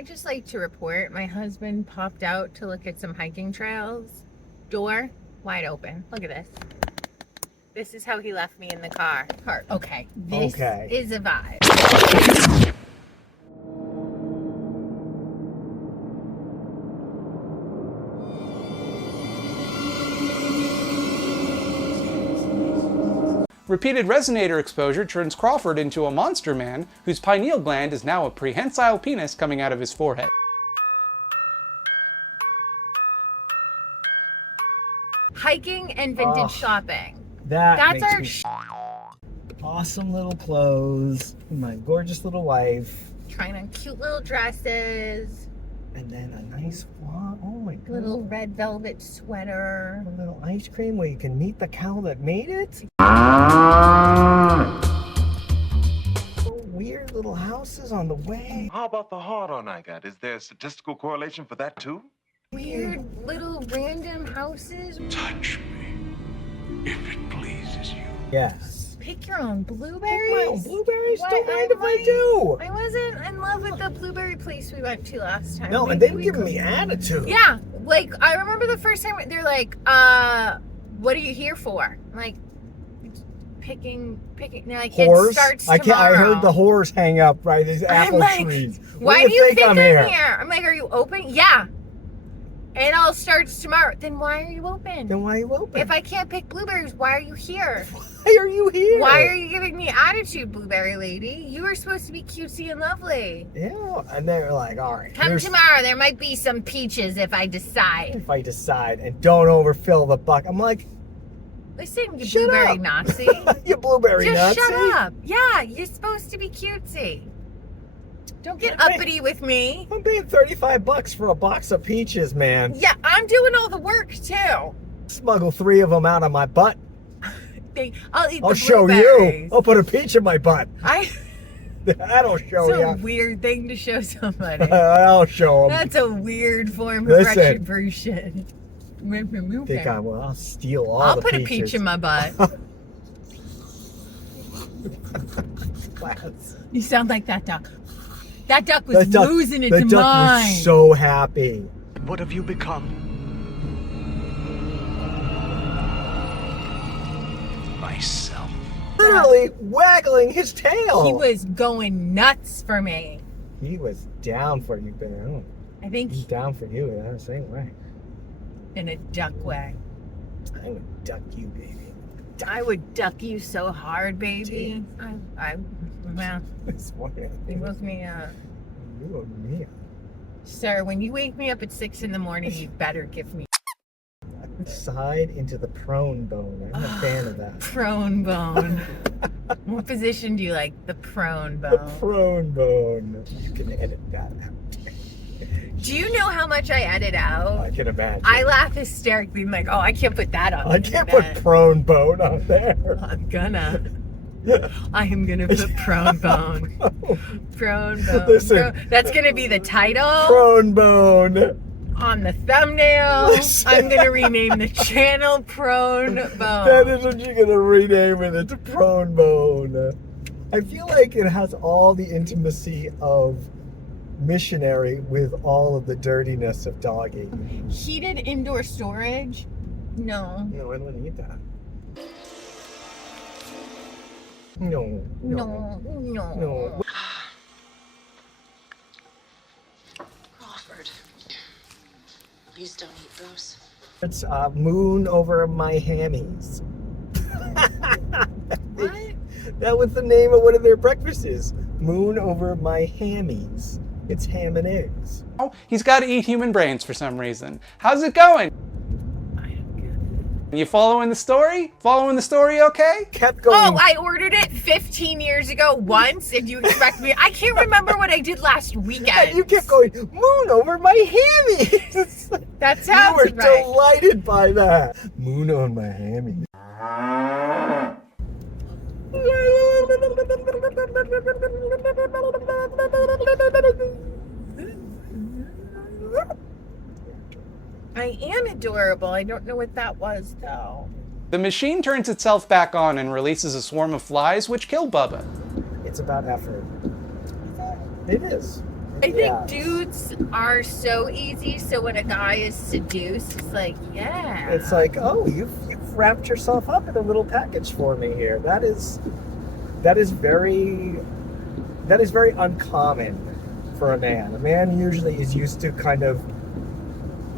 I just like to report my husband popped out to look at some hiking trails. Door wide open. Look at this. This is how he left me in the car. Okay. This is a vibe. Repeated resonator exposure turns Crawford into a monster man whose pineal gland is now a prehensile penis coming out of his forehead. Hiking and vintage shopping. That's our awesome little clothes. My gorgeous little wife. Trying on cute little dresses. And then a nice walk. Oh my god. Little red velvet sweater. A little ice cream where you can meet the cow that made it. Weird little houses on the way. How about the hard-on I got? Is there a statistical correlation for that too? Weird little random houses. Touch me, if it pleases you. Yes. Pick your own blueberries. Pick my own blueberries? What? Don't mind if I do. I wasn't in love with the blueberry place we went to last time. No, and they were giving me attitude. Yeah, like I remember the first time they're like, what are you here for? I'm like, picking. They're like, Whores? it starts tomorrow. I heard the whores hang up by these apple trees. Why do you think I'm here? I'm like, are you open? Yeah. It all starts tomorrow. Then why are you open? If I can't pick blueberries, why are you here? Why are you here? Why are you giving me attitude, blueberry lady? You were supposed to be cutesy and lovely. Yeah, and they're like, all right. Come tomorrow. There might be some peaches if I decide. And don't overfill the buck. I'm like, listen, you blueberry Nazi. You blueberry Nazi. Just shut up. Yeah, you're supposed to be cutesy. Don't get uppity with me. I'm paying $35 for a box of peaches, man. Yeah, I'm doing all the work too. Smuggle 3 of them out of my butt. I'll show you. I'll put a peach in my butt. I don't show you. It's a weird thing to show somebody. I'll show them. That's a weird form of retribution. Think I'll steal all I'll the put peaches. a peach in my butt. You sound like that duck. That duck was losing its mind. The duck was so happy. What have you become? Myself. Literally waggling his tail. He was going nuts for me. He was down for you, Ben. I think he's down for you in the same way. In a duck way. I would duck you, baby. I would duck you so hard, baby. Well, you woke me up. You woke me up. Sir, when you wake me up at 6 in the morning, you better give me side into the prone bone. I'm a fan of that. Prone bone. What position do you like? The prone bone. The prone bone. You can edit that out. Do you know how much I edit out? I can imagine. I laugh hysterically. I'm like, oh, I can't put that on. I can't put prone bone on there. I'm gonna. I am gonna put prone bone. Prone bone. Listen. That's gonna be the title. Prone bone. On the thumbnail. Listen. I'm gonna rename the channel Prone Bone. That is what you're gonna rename it. It's Prone Bone. I feel like it has all the intimacy of missionary with all of the dirtiness of doggy. Heated indoor storage? No. No, I don't need that. No. Crawford, please don't eat those. It's moon over my hammies. What? That was the name of one of their breakfasts. Moon over my hammies. It's ham and eggs. Oh, he's got to eat human brains for some reason. How's it going? You following the story? Following the story okay? Kept going. Oh, I ordered it 15 years ago once, and you expect me... I can't remember what I did last weekend. You kept going, moon over my hammies. That sounds You were delighted by that. Moon on my hammies. I am adorable. I don't know what that was, though. The machine turns itself back on and releases a swarm of flies which kill Bubba. It's about effort. It is. I think dudes are so easy, so when a guy is seduced, it's like, yeah. It's like, oh, you've wrapped yourself up in a little package for me here. That is very uncommon for a man. A man usually is used to kind of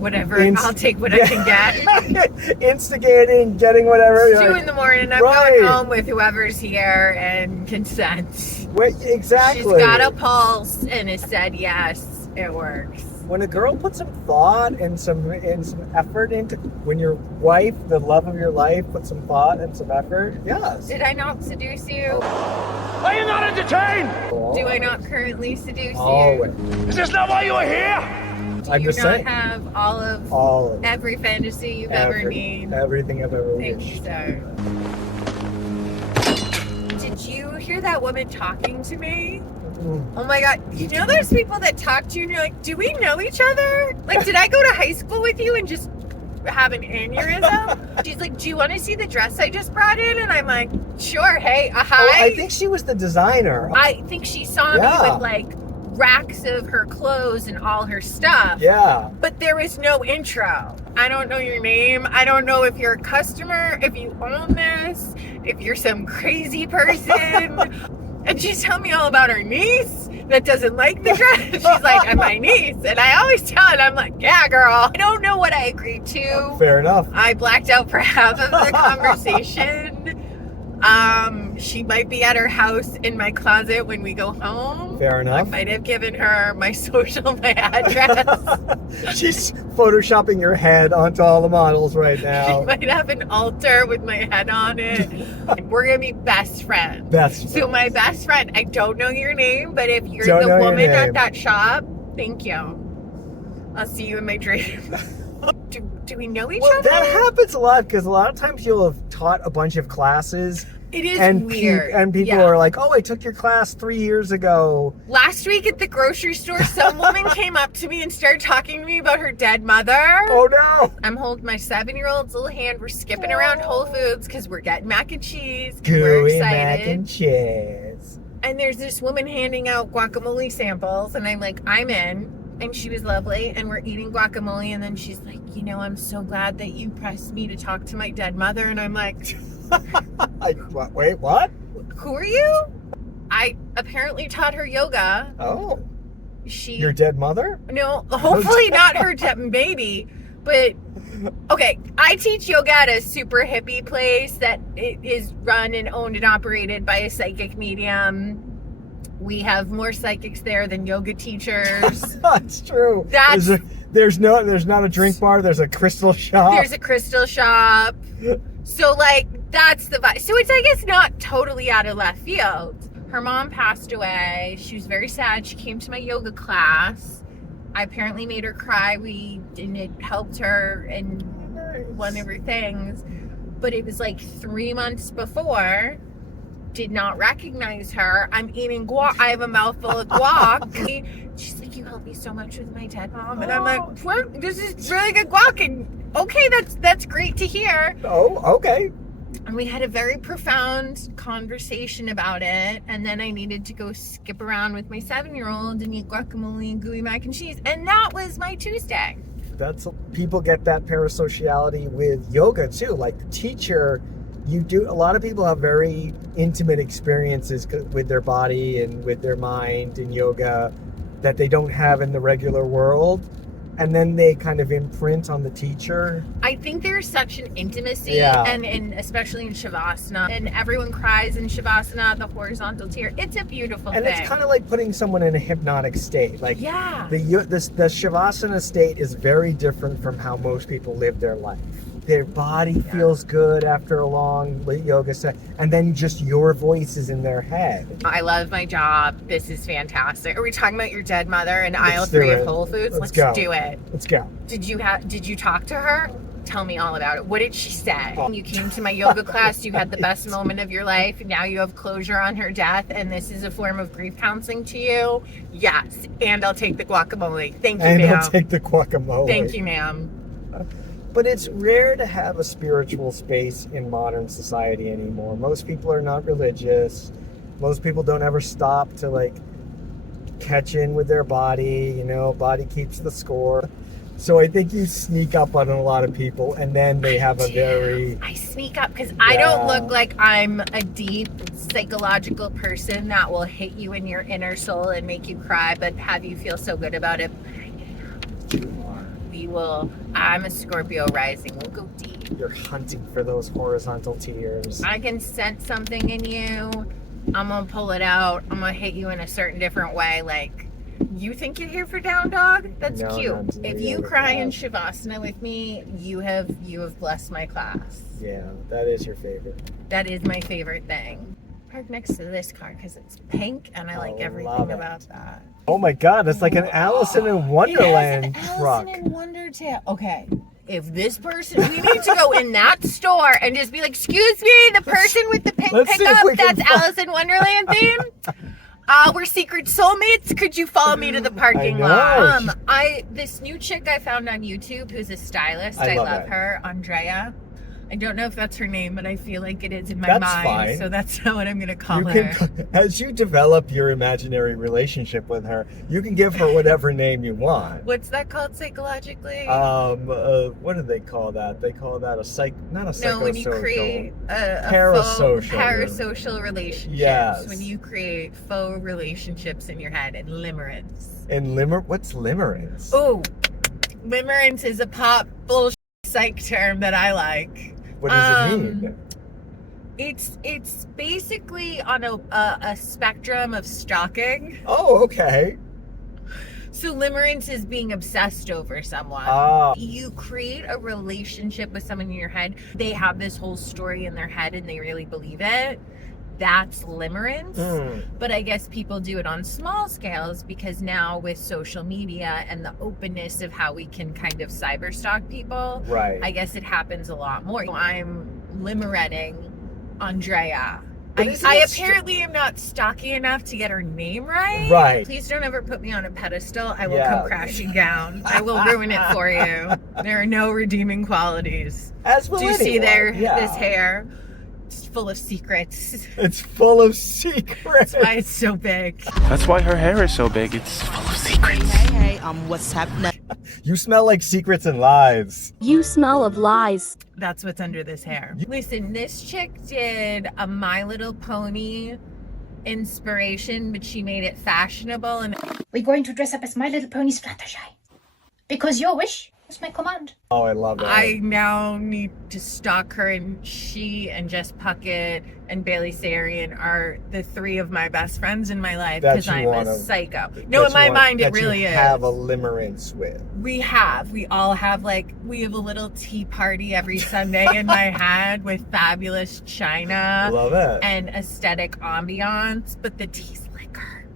whatever, I'll take what I can get. Instigating, getting whatever. It's 2 in the morning, I'm going home with whoever's here and consent. Wait, exactly. She's got a pulse and has said yes, it works. When a girl puts some thought and some effort into, when your wife, the love of your life, puts some thought and some effort, yes. Did I not seduce you? Are you not entertained? Do I not currently seduce Always. you? Is this not why you are here? Do you not have all of every fantasy you've ever needed? Everything I've ever Thank wished. you, sir. Did you hear that woman talking to me? Oh my god, you know those people that talk to you and you're like, do we know each other? Like, did I go to high school with you and just have an aneurysm? She's like, do you want to see the dress I just brought in? And I'm like, sure, hey, hi. Oh, I think she was the designer. I think she saw me with like racks of her clothes and all her stuff. Yeah. But there was no intro. I don't know your name. I don't know if you're a customer, if you own this, if you're some crazy person. And she's telling me all about her niece that doesn't like the dress. She's like, I'm my niece. And I always tell her, I'm like, yeah, girl. I don't know what I agreed to. Fair enough. I blacked out for half of the conversation. She might be at her house in my closet when we go home. Fair enough. I might have given her my social, my address. She's photoshopping your head onto all the models right now. She might have an altar with my head on it. We're gonna be best friends. Best So my best friend, I don't know your name, but if you're Don't the know your woman at name. that shop, thank you. I'll see you in my dream. Do we know each other? That happens a lot because a lot of times you'll have taught a bunch of classes. It is and weird. And people are like, oh, I took your class 3 years ago. Last week at the grocery store, some woman came up to me and started talking to me about her dead mother. Oh, no. I'm holding my 7-year-old's little hand. We're skipping around Whole Foods because we're getting mac and cheese. And we're Gooey excited. mac and cheese. And there's this woman handing out guacamole samples. And I'm like, I'm in. And she was lovely. And we're eating guacamole. And then she's like, you know, I'm so glad that you pressed me to talk to my dead mother. And I'm like... Wait, what? Who are you? I apparently taught her yoga. Oh. She. Your dead mother? No, hopefully not her dead baby. But okay, I teach yoga at a super hippie place that it is run and owned and operated by a psychic medium. We have more psychics there than yoga teachers. That's true. There's not a drink bar. There's a crystal shop. There's a crystal shop. So like that's the vibe. So it's I guess not totally out of left field. Her mom passed away. She was very sad. She came to my yoga class. I apparently made her cry. And it helped her in one of her things. But it was like 3 months before. Did not recognize her. I'm eating guac. I have a mouthful of guac. She's like, you helped me so much with my dead mom. And I'm like, what? This is really good guac. And okay, that's great to hear. Oh, okay. And we had a very profound conversation about it. And then I needed to go skip around with my 7-year-old and eat guacamole and gooey mac and cheese. And that was my Tuesday. People get that parasociality with yoga too. Like the teacher, a lot of people have very intimate experiences with their body and with their mind in yoga that they don't have in the regular world. And then they kind of imprint on the teacher. I think there's such an intimacy, and especially in Shavasana, and everyone cries in Shavasana, the horizontal tier. It's a beautiful thing. And it's kind of like putting someone in a hypnotic state. Like, the Shavasana state is very different from how most people live their life. Their body feels good after a long yoga set, and then just your voice is in their head. I love my job. This is fantastic. Are we talking about your dead mother in aisle 3 of Whole Foods? Let's do it. Let's go. Did you talk to her? Tell me all about it. What did she say? You came to my yoga class, you had the best moment of your life, and now you have closure on her death, and this is a form of grief counseling to you? Yes. And I'll take the guacamole. Thank you, ma'am. And I'll take the guacamole. Thank you, ma'am. But it's rare to have a spiritual space in modern society anymore. Most people are not religious. Most people don't ever stop to catch in with their body, you know, body keeps the score. So I think you sneak up on a lot of people, and then they have a very... I sneak up because I don't look like I'm a deep psychological person that will hit you in your inner soul and make you cry, but have you feel so good about it. We will... I'm a Scorpio rising. We'll go deep. You're hunting for those horizontal tears. I can sense something in you. I'm going to pull it out. I'm going to hit you in a certain different way, like... You think you're here for down dog? That's No, cute. no, If yeah, you with cry in that. Shavasana with me, you have blessed my class. Yeah, that is your favorite. That is my favorite thing. Park next to this car because it's pink and I like love everything it. about that. Oh my God, it's like an Alice in Wonderland It has an truck. Alice in Wonderland. Okay. If this person, we need to go in that store and just be like, excuse me, the person with the pink Let's see if pickup, we can that's Alice in Wonderland theme. We're secret soulmates. Could you follow me to the parking lot? This new chick I found on YouTube who's a stylist. I love her, Andrea. I don't know if that's her name, but I feel like it is in my mind. Fine. So that's not what I'm gonna call You her. can, as you develop your imaginary relationship with her, you can give her whatever name you want. What's that called psychologically? What do they call that? They call that not a psychosocial. No, when you create a Parasocial. parasocial relationships. Yes. When you create faux relationships in your head and limerence. And what's limerence? Oh, limerence is a pop bullshit psych term that I like. What does it mean? It's basically on a spectrum of stalking. Oh, okay. So limerence is being obsessed over someone. Ah. You create a relationship with someone in your head. They have this whole story in their head and they really believe it. That's limerence. But I guess people do it on small scales because now with social media and the openness of how we can kind of cyber stalk people, Right. I guess it happens a lot more. I'm limeretting Andrea. But I isn't it apparently am not stocky enough to get her name right. Right. Please don't ever put me on a pedestal. I will Yeah. come crashing down. I will ruin it for you. There are no redeeming qualities. As will Do you see anyone, yeah. this hair? It's full of secrets. It's full of secrets. That's why it's so big. That's why her hair is so big. It's full of secrets. Hey, what's happening? You smell like secrets and lies. You smell of lies. That's what's under this hair. Listen, this chick did a My Little Pony inspiration, but she made it fashionable. And We're going to dress up as My Little Pony's Fluttershy. Because your wish is my command. Oh, I love that. I now need to stalk her, and she and Jess Puckett and Bailey Sarian are the three of my best friends in my life That because you I'm wanna- a psycho. No, in my mind it really is. Have a limerence with. We all have we have a little tea party every Sunday in my head with fabulous china Love it. and aesthetic ambiance, but the tea's liquor.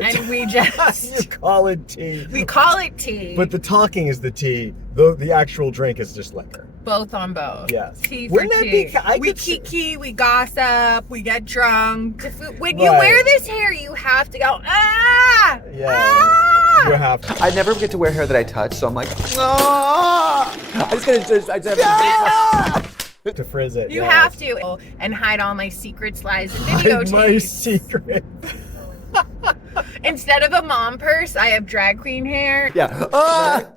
And we just You call it tea. we call it tea. But the talking is the tea. The actual drink is just liquor. both on both. Yes. Tea for Wouldn't that tea. be- I We could see- kiki, we gossip, we get drunk. When you Right. wear this hair, you have to go, ah! Yeah. Ah! You have to. I never get to wear hair that I touch, so I'm like, ah! I just gotta. To frizz it. You yes. have to. And hide all my secrets, lies, and Hide videotapes. my secret. Instead of a mom purse, I have drag queen hair. Yeah.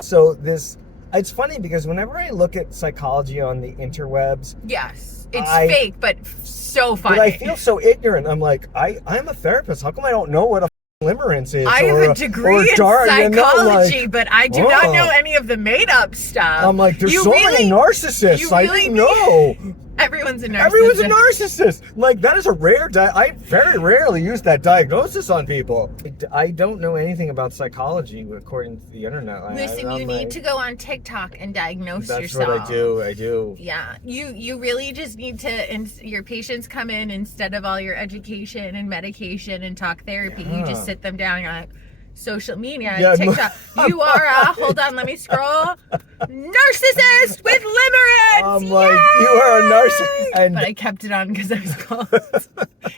So it's funny because whenever I look at psychology on the interwebs, Yes. It's I- fake, but so funny. but I feel so ignorant. I'm like, I'm a therapist. How come I don't know what a limerence is? I have or a degree in dark, you know, psychology, like, but I do not oh. know any of the made-up stuff. I'm like, there's You so really- many narcissists. you I really didn't know. Everyone's a narcissist. Everyone's a narcissist. Like, that is a rare. I very rarely use that diagnosis on people. I don't know anything about psychology according to the internet. Listen, you need to go on TikTok and diagnose That's yourself. what I do. I do. Yeah, you really just need to. Your patients come in instead of all your education and medication and talk therapy. You Yeah. just sit them down. You're like, social media, Yeah, TikTok. You are a hold on, let me scroll. Narcissist with limerence. I'm like, you are a narcissist. And But I kept it on because I was called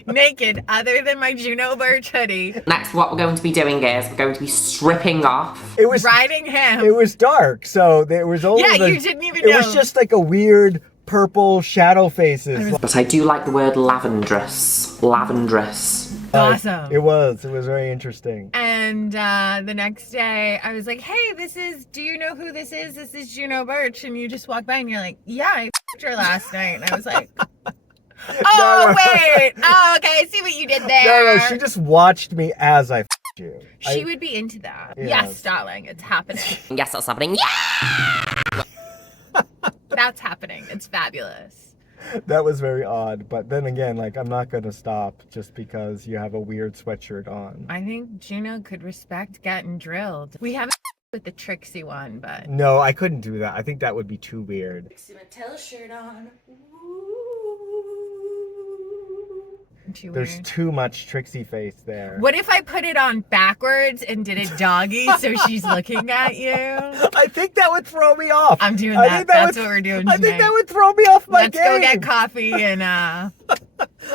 naked, other than my Juno Birch hoodie. Next, what we're going to be doing is we're going to be stripping off. it was Riding him. it was dark, so there was only Yeah, you didn't even It know. was just like a weird purple shadow faces. But I do like the word lavendrous. Lavendrous. Awesome. It was very interesting. And the next day, I was like, hey, do you know who this is? This is Juno Birch. And you just walk by and you're like, yeah, I f***ed her last night. And I was like, oh, wait. Oh, okay, I see what you did there. No, she just watched me as I f***ed you. She would be into that. Yes. Yes, darling, it's happening. Yes, that's happening. Yeah! That's happening. It's fabulous. That was very odd. But then again, like, I'm not going to stop just because you have a weird sweatshirt on. I think Juno could respect getting drilled. We haven't with the Trixie one, but... No, I couldn't do that. I think that would be too weird. Trixie Mattel shirt on. There's weird. too much Trixie face there. What if I put it on backwards and did it doggy so she's looking at you? I think that would throw me off. I'm doing that. That's what we're doing tonight. I think that would throw me off my Let's game. go get coffee and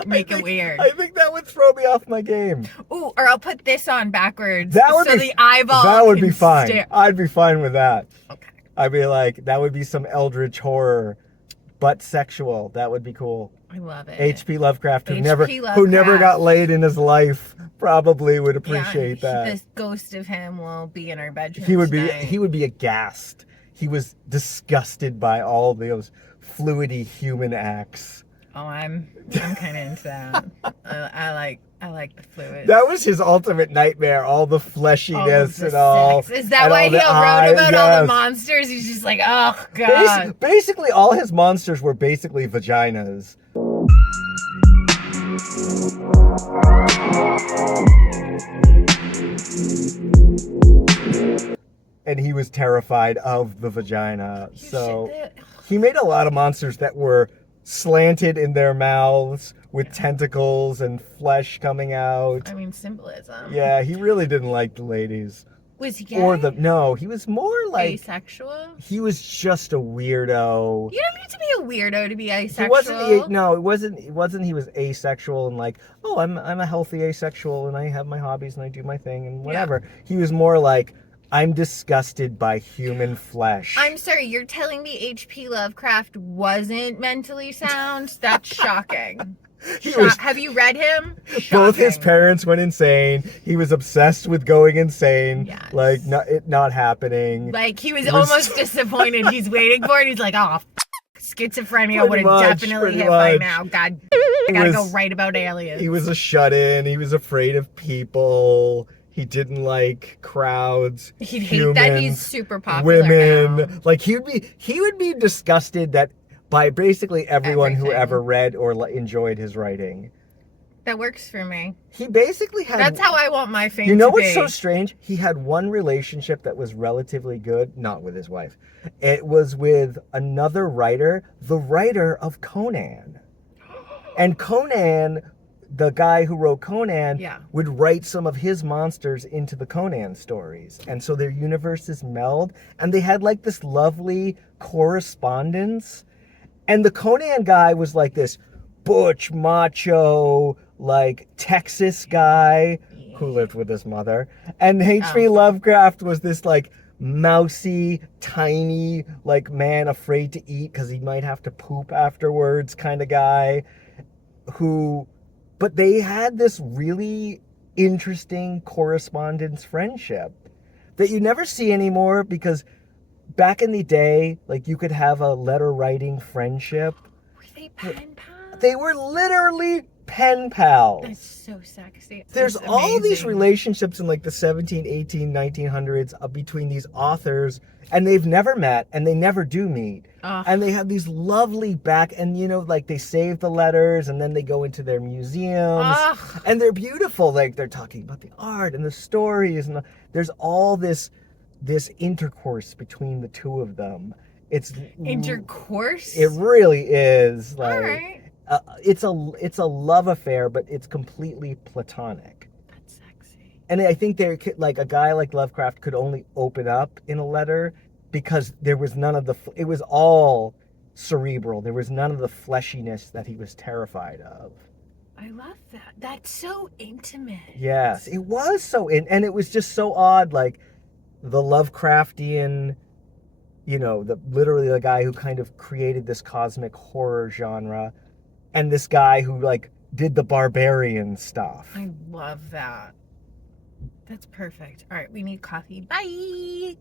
make it weird. I think that would throw me off my game. Ooh, or I'll put this on backwards That would so be, the eyeball That would can be fine. stare. I'd be fine with that. Okay. I'd be like, that would be some eldritch horror, but sexual. That would be cool. I love it. H.P. Lovecraft, who Lovecraft. never got laid in his life, probably would appreciate that. The ghost of him will be in our bedroom. He would be aghast. He was disgusted by all those fluidy human acts. Oh, I'm kind of into that. I like the fluids. That was his ultimate nightmare, all the fleshiness the and all. sex. Is that why he wrote about all the monsters? He's just like, oh, God. Basically, all his monsters were basically vaginas. And he was terrified of the vagina. He made a lot of monsters that were slanted in their mouths with tentacles and flesh coming out. I mean, symbolism. Yeah, he really didn't like the ladies. Was he gay? No, he was more like asexual? He was just a weirdo. You don't need to be a weirdo to be asexual. It wasn't he was asexual and like, oh, I'm a healthy asexual and I have my hobbies and I do my thing and whatever. Yeah. He was more like, I'm disgusted by human flesh. I'm sorry, you're telling me H.P. Lovecraft wasn't mentally sound? That's shocking. Have you read him? Shocking. Both his parents went insane. He was obsessed with going insane. Yes. Like, it not happening. Like, he was almost disappointed. He's waiting for it. He's like, oh, schizophrenia would have definitely hit by now. God, I gotta go write about aliens. He was a shut-in. He was afraid of people. He didn't like crowds. He'd hate that he's super popular women. now. Like he would be disgusted that by basically everyone who ever read or enjoyed his writing. That works for me. He basically had. That's how I want my fame to be. You know what's so strange? He had one relationship that was relatively good, not with his wife. It was with another writer, the writer of Conan. And Conan, the guy who wrote Conan, would write some of his monsters into the Conan stories. And so their universes meld. And they had like this lovely correspondence. And the Conan guy was like this butch, macho, like Texas guy who lived with his mother. And H.P. Lovecraft was this like mousy, tiny, like man afraid to eat because he might have to poop afterwards kind of guy but they had this really interesting correspondence friendship that you never see anymore because back in the day, like you could have a letter writing friendship. Were they pen pals? They were literally pen pals. That's so sexy. There's all these relationships in like the 17, 18, 1900s between these authors, and they've never met and they never do meet. And they have these lovely and like they save the letters and then they go into their museums and they're beautiful. Like they're talking about the art and the stories and there's all this intercourse between the two of them. It's intercourse. It really is. Like, all right. It's a love affair, but it's completely platonic. That's sexy. And I think like a guy like Lovecraft could only open up in a letter because there was none of it was all cerebral. There was none of the fleshiness that he was terrified of. I love that. That's so intimate. Yes, it was so and it was just so odd, like the Lovecraftian, literally the guy who kind of created this cosmic horror genre, and this guy who like did the barbarian stuff. I love that. That's perfect. All right, we need coffee. Bye.